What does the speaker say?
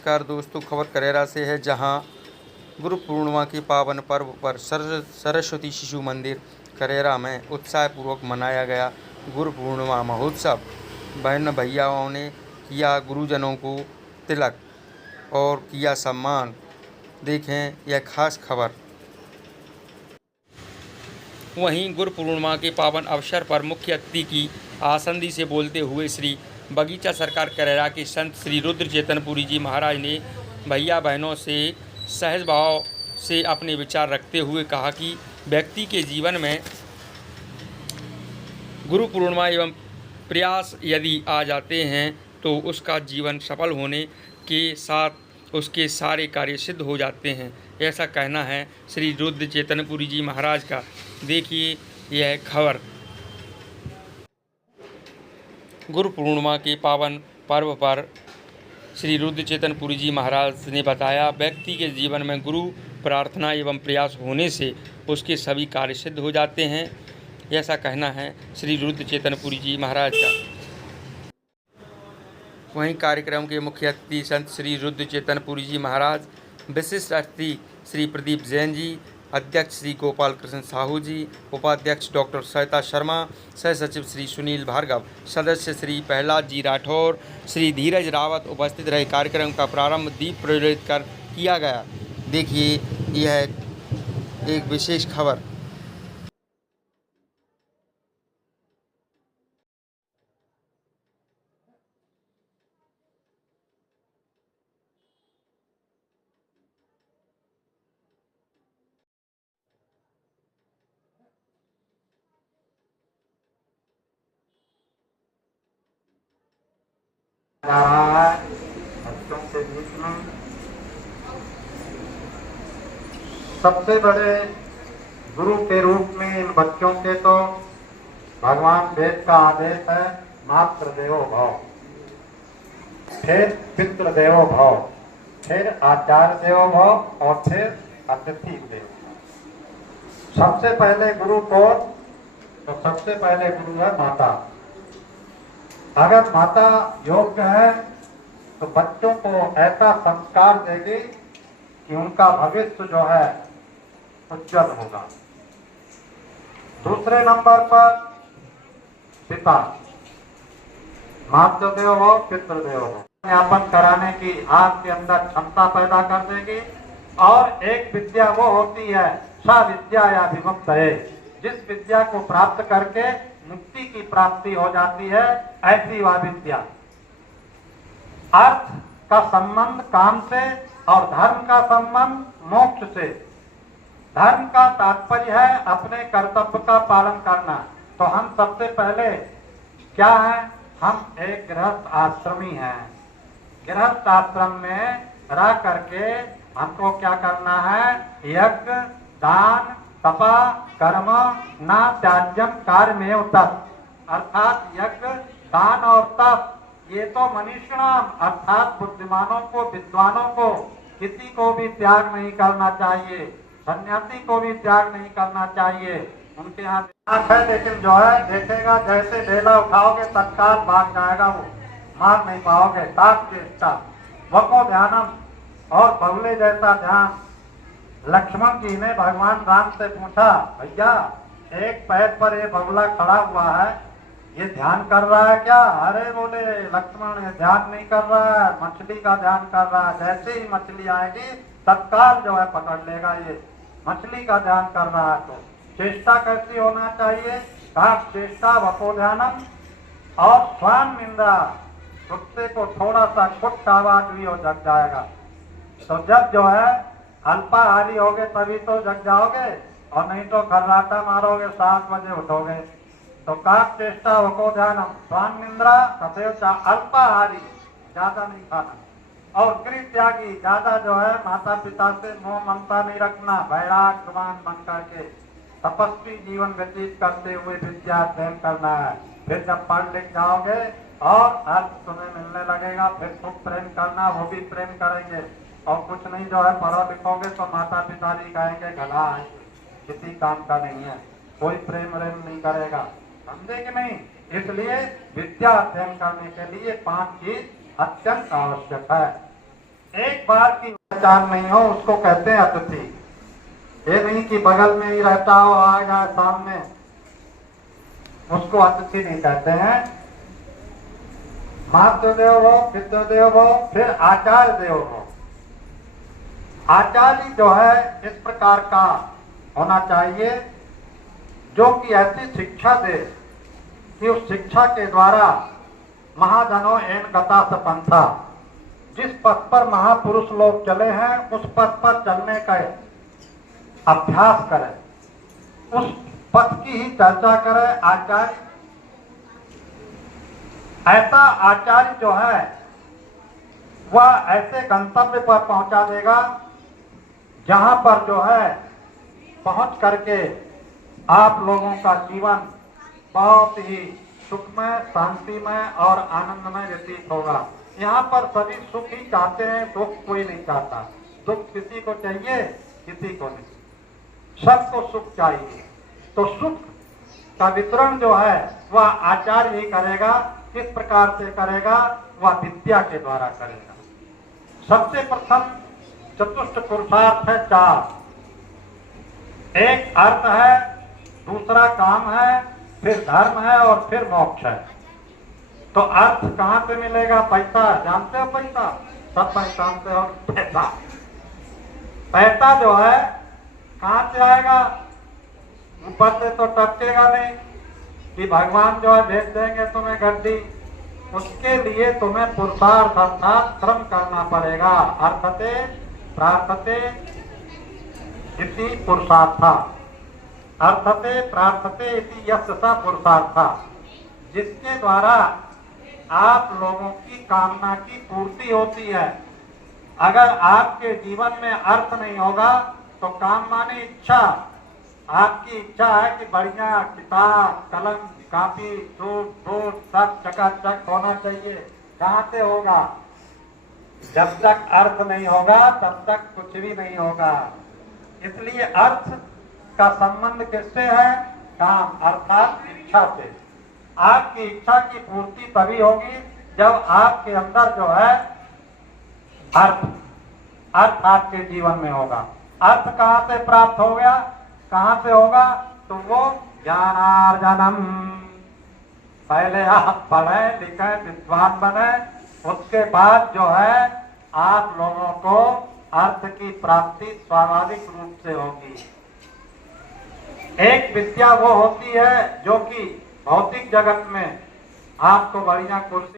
नमस्कार दोस्तों, खबर करेरा से है जहां गुरु पूर्णिमा के पावन पर्व पर सरस्वती शिशु मंदिर करेरा में उत्साहपूर्वक मनाया गया गुरु पूर्णिमा महोत्सव। बहन भैयाओं ने किया गुरुजनों को तिलक और किया सम्मान। देखें यह खास खबर। वहीं गुरु पूर्णिमा के पावन अवसर पर मुख्य अतिथि की आसंदी से बोलते हुए श्री बगीचा सरकार करेरा के संत श्री रुद्र चेतनपुरी जी महाराज ने भैया बहनों से सहज भाव से अपने विचार रखते हुए कहा कि व्यक्ति के जीवन में गुरु पूर्णिमा एवं प्रयास यदि आ जाते हैं तो उसका जीवन सफल होने के साथ उसके सारे कार्य सिद्ध हो जाते हैं। ऐसा कहना है श्री रुद्र चेतनपुरी जी महाराज का। देखिए यह खबर। गुरु पूर्णिमा के पावन पर्व पर श्री रुद्र चेतनपुरी जी महाराज ने बताया, व्यक्ति के जीवन में गुरु प्रार्थना एवं प्रयास होने से उसके सभी कार्य सिद्ध हो जाते हैं। ऐसा कहना है श्री रुद्र चेतनपुरी जी महाराज का। वहीं कार्यक्रम के मुख्य अतिथि संत श्री रुद्र चेतनपुरी जी महाराज, विशिष्ट अतिथि श्री प्रदीप जैन जी, अध्यक्ष श्री गोपाल कृष्ण साहू जी, उपाध्यक्ष डॉक्टर सविता शर्मा, सह सचिव श्री सुनील भार्गव, सदस्य श्री प्रहलाद जी राठौर, श्री धीरज रावत उपस्थित रहे। कार्यक्रम का प्रारंभ दीप प्रज्वलित कर किया गया। देखिए यह एक विशेष खबर। बच्चों के बीच में सबसे बड़े गुरु के रूप में इन बच्चों के तो भगवान वेद का आदेश है, मातृ देवो भव, फिर पितृ देवो भव, फिर आचार्य देवो भव और फिर अतिथि देवो भव। सबसे पहले गुरु कौन? तो सबसे पहले गुरु है माता। अगर माता योग्य है तो बच्चों को ऐसा संस्कार देगी कि उनका भविष्य जो है उज्जवल होगा। दूसरे नंबर पर पिता, मातृदेव हो पितृदेव हो, ज्ञापन कराने की आपके अंदर क्षमता पैदा कर देगी। और एक विद्या वो होती है सा विद्या या विमुक्त है, जिस विद्या को प्राप्त करके मुक्ति की प्राप्ति हो जाती है, ऐसी वह विद्या। अर्थ का संबंध काम से और धर्म का संबंध मोक्ष से। धर्म का तात्पर्य है अपने कर्तव्य का पालन करना। तो हम सबसे पहले क्या है? हम एक गृहस्थ आश्रमी हैं। गृहस्थ आश्रम में रह करके हमको क्या करना है? यज्ञ, दान, तपा, कर्म न त्याज्यम कार्य में तप, अर्थात यज्ञ, दान और तप ये तो मनुष्याणाम अर्थात बुद्धिमानों को, विद्वानों को, किसी को भी त्याग नहीं करना चाहिए। सन्यासी को भी त्याग नहीं करना चाहिए। उनके यहाँ आँख है लेकिन जो है देखेगा जैसे ढेला उठाओगे तत्काल भाग जाएगा, वो मार नहीं पाओगे। ताक चेष्टा वको ध्यानम, और बगले जैसा ध्यान। लक्ष्मण जी ने भगवान राम से पूछा, भैया एक पैर पर ये बगुला खड़ा हुआ है, ये ध्यान कर रहा है क्या? अरे बोले लक्ष्मण ये ध्यान नहीं कर रहा है, मछली का ध्यान कर रहा है। जैसे ही मछली आएगी तत्काल जो है पकड़ लेगा, ये मछली का ध्यान कर रहा है। तो चेष्टा कैसी होना चाहिए? कहा चेष्टा वको ध्यानम और स्वान निंदा, कुत्ते को थोड़ा सा कुट का आवाज भी हो जग जाएगा। तो जब जो है अल्पाहारी होगे तभी तो जग जाओगे, और नहीं तो खर्राटा मारोगे 7 बजे उठोगे। तो काक चेष्टा वको ध्यानम, स्वान निंद्रा सदैव अल्पाहारी, ज्यादा नहीं खाना। और गृह त्यागी, ज्यादा जो है माता पिता से मोह ममता नहीं रखना, वैराग्यवान बन करके तपस्वी जीवन व्यतीत करते हुए विद्या अध्ययन करना है। फिर जब पढ़ लिख जाओगे और अर्थ तुम्हें मिलने लगेगा, फिर सुख प्रेम करना, वो भी प्रेम करेंगे। और कुछ नहीं जो है पढ़ो लिखोगे तो माता पिता जी कहेंगे गला है, किसी काम का नहीं है, कोई प्रेम प्रेम नहीं करेगा। समझे कि नहीं? इसलिए विद्या अध्ययन करने के लिए 5 चीज अत्यंत आवश्यक है। एक बार की पहचान नहीं हो उसको कहते हैं अतिथि। ये नहीं कि बगल में ही रहता हो आएगा सामने, उसको अतिथि नहीं कहते हैं। मातृ देव हो, पितृदेव हो, फिर आचार्य देव हो। आचार्य जो है इस प्रकार का होना चाहिए जो कि ऐसी शिक्षा दे कि उस शिक्षा के द्वारा महाजनों एन गता सपंथा, जिस पथ पर महापुरुष लोग चले हैं उस पथ पर चलने का अभ्यास करें, उस पथ की ही चर्चा करें। आचार्य, ऐसा आचार्य जो है वह ऐसे गंतव्य पर पहुंचा देगा जहां पर जो है पहुंच करके आप लोगों का जीवन बहुत ही सुखमय, शांतिमय और आनंदमय व्यतीत होगा। यहाँ पर सभी सुख ही चाहते हैं, दुख कोई नहीं चाहता। दुख किसी को चाहिए, किसी को नहीं, सबको सुख चाहिए। तो सुख का वितरण जो है वह आचार्य ही करेगा। किस प्रकार से करेगा? वह विद्या के द्वारा करेगा। सबसे प्रथम चतुष्ट पुरुषार्थ है चार। एक अर्थ है, दूसरा काम है, फिर धर्म है और फिर मोक्ष है। तो अर्थ कहाँ पे मिलेगा? पैसा, जानते हो पैसा? सब जानते हो पैसा। पैसा जो है कहाँ से आएगा? ऊपर से तो टपकेगा नहीं कि भगवान जो है भेज देंगे तुम्हें गड्डी। उसके लिए तुम्हें पुरुषार्थ अर्थात श्रम करना पड़ेगा। अर्थते प्रार्थते इति पुरुषार्था, अर्थते प्रार्थते इति यस्य स पुरुषार्था, जिसके द्वारा आप लोगों की कामना की पूर्ति होती है। अगर आपके जीवन में अर्थ नहीं होगा तो काम माने इच्छा। आपकी इच्छा है कि बढ़िया किताब, कलम, कापी, सूट सब चकाचक होना चाहिए। कहाँ से होगा? जब तक अर्थ नहीं होगा तब तक कुछ भी नहीं होगा। इसलिए अर्थ का संबंध किससे है? काम अर्थात इच्छा से। आपकी इच्छा की पूर्ति तभी होगी जब आपके अंदर जो है अर्थ आपके जीवन में होगा। अर्थ कहाँ से प्राप्त हो गया? कहाँ से होगा? तो वो ज्ञानार्जनम। पहले आप पढ़े लिखे विद्वान बने, उसके बाद जो है आप लोगों को अर्थ की प्राप्ति स्वाभाविक रूप से होगी। एक विद्या वो होती है जो कि भौतिक जगत में आपको बढ़िया कुर्सी